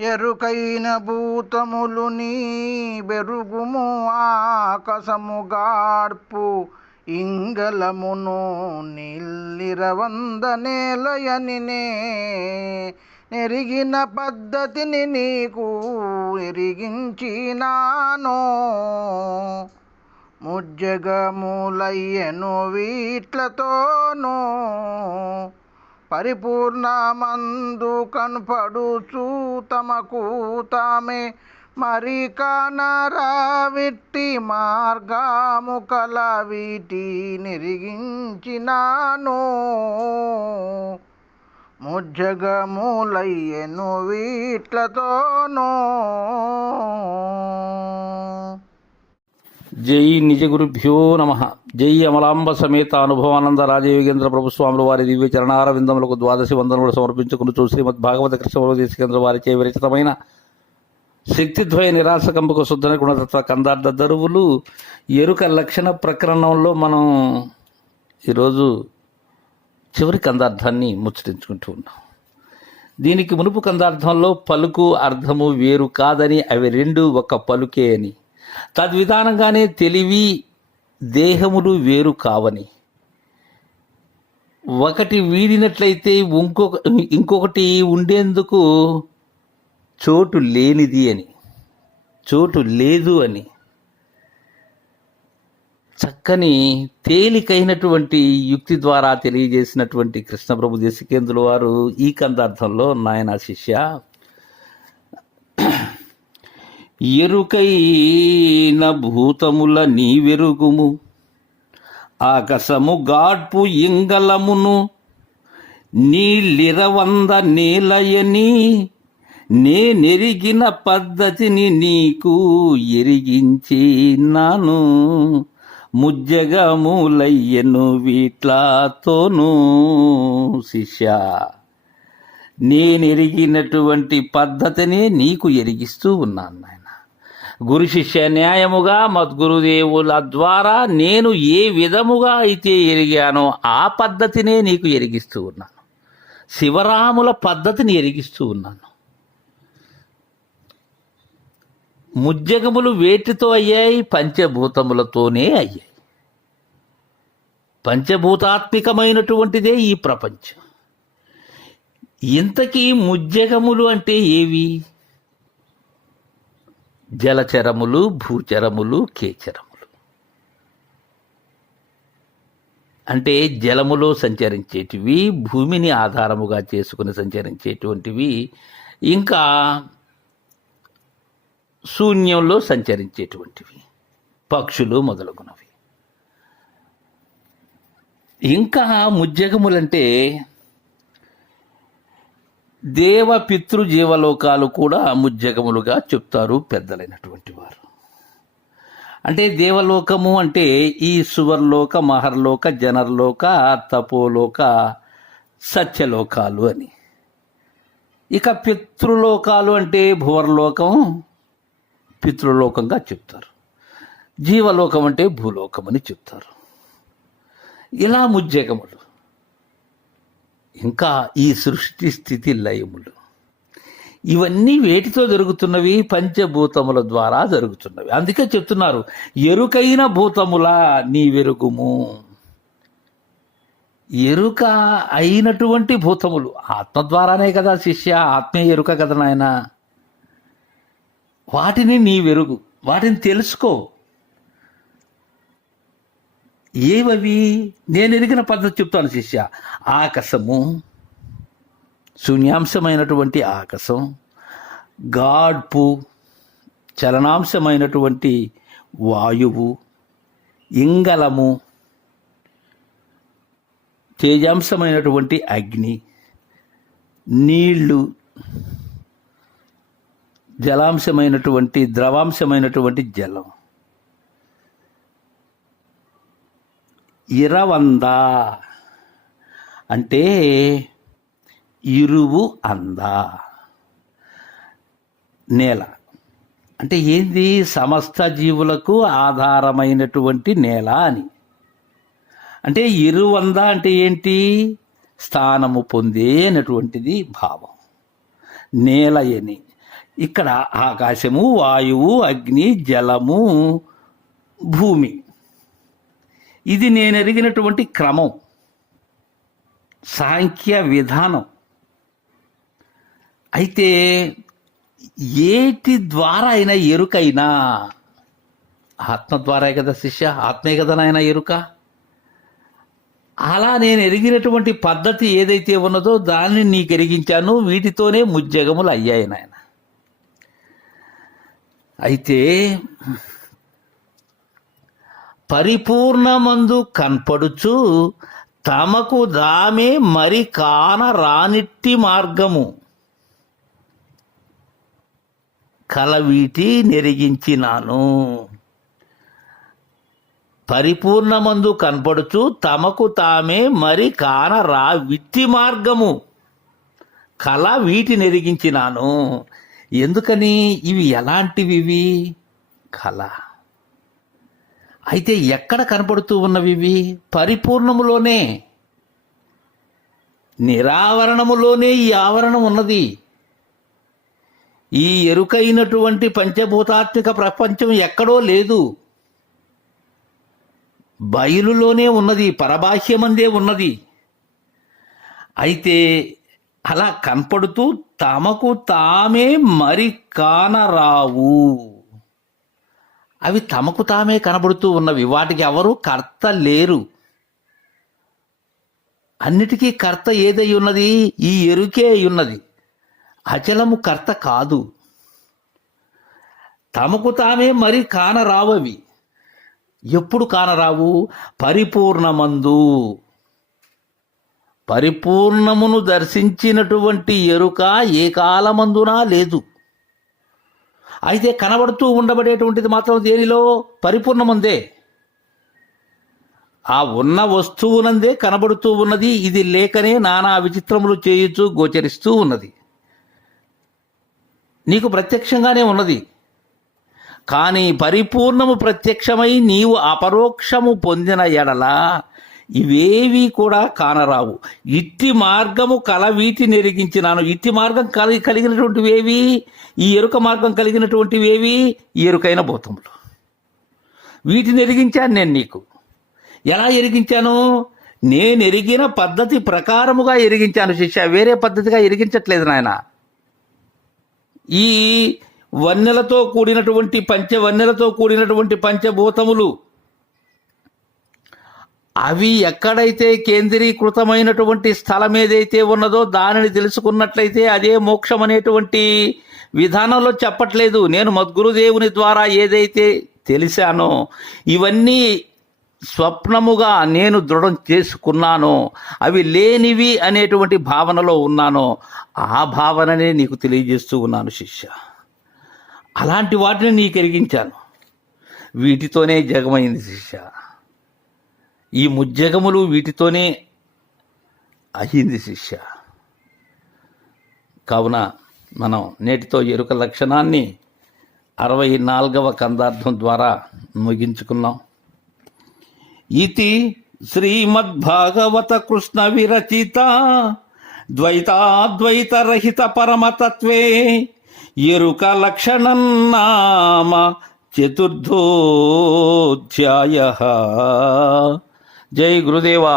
ఎరుకైన భూతములు నీ బెరుగుము ఆకసము గాడ్పు. ఇంగలమును నిల్లిరవంద నేలయనినే నెరిగిన పద్ధతిని నీకు ఎరిగించినాను. ముజ్జగములయ్యను వీట్లతోనూ పరిపూర్ణమందు కనపడుచు తమకు తామే మరి కానరావిట్టి విట్టి కల వీటి నిరిగించినాను. ముజ్జగములయ్యను వీట్లతోనూ. జై నిజగురుభ్యో నమ. జై అమలాంబ సమేత అనుభవానంద రాజయోగేంద్ర ప్రభు స్వాములు వారి దివ్య చరణార విందములకు ద్వాదశి వందనములు సమర్పించుకుని శ్రీమద్ భాగవత కృష్ణ వారిచే విరచితమైన శక్తిద్వయ నిరాశకంపక శుద్ధన గుణతత్వ కందార్థ దరువులు ఎరుక లక్షణ ప్రకరణంలో మనం ఈరోజు చివరి కందార్థాన్ని ముచ్చటించుకుంటూ ఉన్నాం. దీనికి మునుపు కందార్థంలో పలుకు అర్థము వేరు కాదని అవి రెండు ఒక పలుకే అని. తద్విధానంగానే తెలివి దేహములు వేరు కావని. ఒకటి వీడినట్లయితే ఇంకొక ఇంకొకటి ఉండేందుకు చోటు లేనిది అని. చోటు లేదు అని. చక్కని తేలికైనటువంటి యుక్తి ద్వారా తెలియజేసినటువంటి కృష్ణప్రభు దేశికేంద్రుల వారు ఈ కందార్థంలో నాయన శిష్య ఎరుకైన భూతముల నీవెరుగుము. ఆకసము గాడ్పు ఇంగలమును నీళ్ళిరవంద నేలయని నేనెరిగిన పద్ధతిని నీకు ఎరిగించి నాను ముజ్జగములయ్యను వీట్లతోనూ శిష్య. నేనెరిగినటువంటి పద్ధతినే నీకు ఎరిగిస్తూ ఉన్నాను నాయన. గురు శిష్య న్యాయముగా మద్గురుదేవుల ద్వారా నేను ఏ విధముగా అయితే ఎరిగానో ఆ పద్ధతినే నీకు ఎరిగిస్తూ ఉన్నాను. శివరాముల పద్ధతిని ఎరిగిస్తూ ఉన్నాను. ముజ్జగములు వేటితో అయ్యాయి పంచభూతములతోనే అయ్యాయి. పంచభూతాత్మికమైనటువంటిదే ఈ ప్రపంచం. ఇంతకీ ముజ్జగములు అంటే ఏవి? జలచరములు భూచరములు కేచరములు. అంటే జలములో సంచరించేటివి భూమిని ఆధారముగా చేసుకుని సంచరించేటువంటివి ఇంకా శూన్యంలో సంచరించేటువంటివి పక్షులు మొదలగునవి. ఇంకా ముజ్జగములంటే దేవ పితృ జీవలోకాలు కూడా ముజ్జగములుగా చెప్తారు పెద్దలైనటువంటి వారు. అంటే దేవలోకము అంటే ఈ సువర్లోక మహర్లోక జనర్లోక తపోలోక సత్యలోకాలు అని. ఇక పితృలోకాలు అంటే భువర్లోకం పితృలోకంగా చెప్తారు. జీవలోకం అంటే భూలోకం అని చెప్తారు. ఇలా ముజ్జగములు. ఇంకా ఈ సృష్టి స్థితి లయములు. ఇవన్నీ వేటితో జరుగుతున్నవి? పంచభూతముల ద్వారా జరుగుతున్నవి. అందుకే చెప్తున్నారు ఎరుకైన భూతముల నీ వెరుగుము. ఎరుక అయినటువంటి భూతములు ఆత్మ ద్వారానే కదా శిష్య ఆత్మీయ ఎరుక కదా నాయన. వాటిని నీ వెరుగు వాటిని తెలుసుకో. ఏవవి నేను ఎరిగిన పద్ధతి చెప్తాను శిష్య. ఆకాశము శూన్యాంశమైనటువంటి ఆకాశం గాడ్పు చలనాంశమైనటువంటి వాయువు ఇంగలము తేజాంశమైనటువంటి అగ్ని నీళ్ళు జలాంశమైనటువంటి ద్రవాంశమైనటువంటి జలం. ఇరవంద. అంటే ఇరువు అంద. నేల. అంటే ఏంది? సమస్త జీవులకు ఆధారమైనటువంటి నేల అని. అంటే ఇరువంద అంటే ఏంటి? స్థానము పొందేనటువంటిది భావం. నేల అని ఇక్కడ ఆకాశము వాయువు అగ్ని జలము భూమి. ఇది నేను ఎరిగినటువంటి క్రమం. సాంఖ్య విధానం. అయితే ఏటి ద్వారా అయినా ఎరుకైనా ఆత్మ ద్వారా కదా శిష్య ఆత్మే కదా నాయన ఎరుక? అలా నేను ఎరిగినటువంటి పద్ధతి ఏదైతే ఉన్నదో దాన్ని నీకు ఎరిగించాను వీటితోనే ముజ్జగములు అయ్యాయి నాయన. అయితే పరిపూర్ణమందు కనపడుచు తమకు దామే మరి కాన రానిట్టి మార్గము. కలవీటి నెరిగించినాను. పరిపూర్ణమందు కనపడుచు తమకు తామే మరి కాన రా విట్టి మార్గము. కళ వీటి నెరిగించినాను. ఎందుకని? ఇవి ఎలాంటివి ఇవి కళ అయితే ఎక్కడ కనపడుతూ ఉన్నవి ఇవి? పరిపూర్ణములోనే. నిరావరణములోనే ఈ ఆవరణం ఉన్నది. ఈ ఎరుకైనటువంటి పంచభూతాత్మిక ప్రపంచం ఎక్కడో లేదు. బయలులోనే ఉన్నది పరబాహ్యమందే ఉన్నది. అయితే అలా కనపడుతూ తమకు తామే మరి కానరావు. అవి తమకు తామే కనబడుతూ ఉన్నవి. వాటికి ఎవరు కర్త లేరు. అన్నిటికీ కర్త ఏదై ఉన్నది? ఈ ఎరుకే అయి ఉన్నది. అచలము కర్త కాదు. తమకు తామే మరి కానరావవి. ఎప్పుడు కానరావు? పరిపూర్ణమందు. పరిపూర్ణమును దర్శించినటువంటి ఎరుక ఏ కాలమందునా లేదు. అయితే కనబడుతూ ఉండబడేటువంటిది మాత్రం దేనిలో? పరిపూర్ణముందే. ఆ ఉన్న వస్తువునందే కనబడుతూ ఉన్నది ఇది లేకనే నానా విచిత్రములు చేయుచు గోచరిస్తూ ఉన్నది. నీకు ప్రత్యక్షంగానే ఉన్నది. కానీ పరిపూర్ణము ప్రత్యక్షమై నీవు అపరోక్షము పొందిన ఎడల ఇవేవి కూడా కానరావు. ఇట్టి మార్గము కల వీటి నెరిగించినాను. ఇట్టి మార్గం కలి కలిగినటువంటివేవి? ఈ ఎరుక మార్గం కలిగినటువంటివేవి? ఈ ఎరుకైన భూతములు వీటిని ఎరిగించాను నేను నీకు. ఎలా ఎరిగించాను? నేను ఎరిగిన పద్ధతి ప్రకారముగా ఎరిగించాను శిష్య. వేరే పద్ధతిగా ఎరిగించట్లేదు నాయన. ఈ వన్నెలతో కూడినటువంటి పంచ వన్నెలతో కూడినటువంటి పంచభూతములు అవి ఎక్కడైతే కేంద్రీకృతమైనటువంటి స్థలం ఏదైతే ఉన్నదో దానిని తెలుసుకున్నట్లయితే అదే మోక్షం అనేటువంటి విధానంలో చెప్పట్లేదు. నేను మద్గురుదేవుని ద్వారా ఏదైతే తెలిసానో ఇవన్నీ స్వప్నముగా నేను దృఢం చేసుకున్నానో అవి లేనివి అనేటువంటి భావనలో ఉన్నానో ఆ భావననే నీకు తెలియజేస్తూ ఉన్నాను శిష్య. అలాంటి వాటిని నీ ఎరిగించాను. వీటితోనే జగమైంది శిష్య. ఈ ముజ్జగములు వీటితోనే అయింది శిష్య. కావున మనం నేటితో ఎరుక లక్షణాన్ని అరవై నాలుగవ కందార్థం ద్వారా ముగించుకున్నాం. ఇది శ్రీమద్భాగవత కృష్ణ విరచిత ద్వైతాద్వైతరహిత పరమతత్వే ఎరుక లక్షణం నామ చతుర్థోధ్యాయ. జై గురుదేవా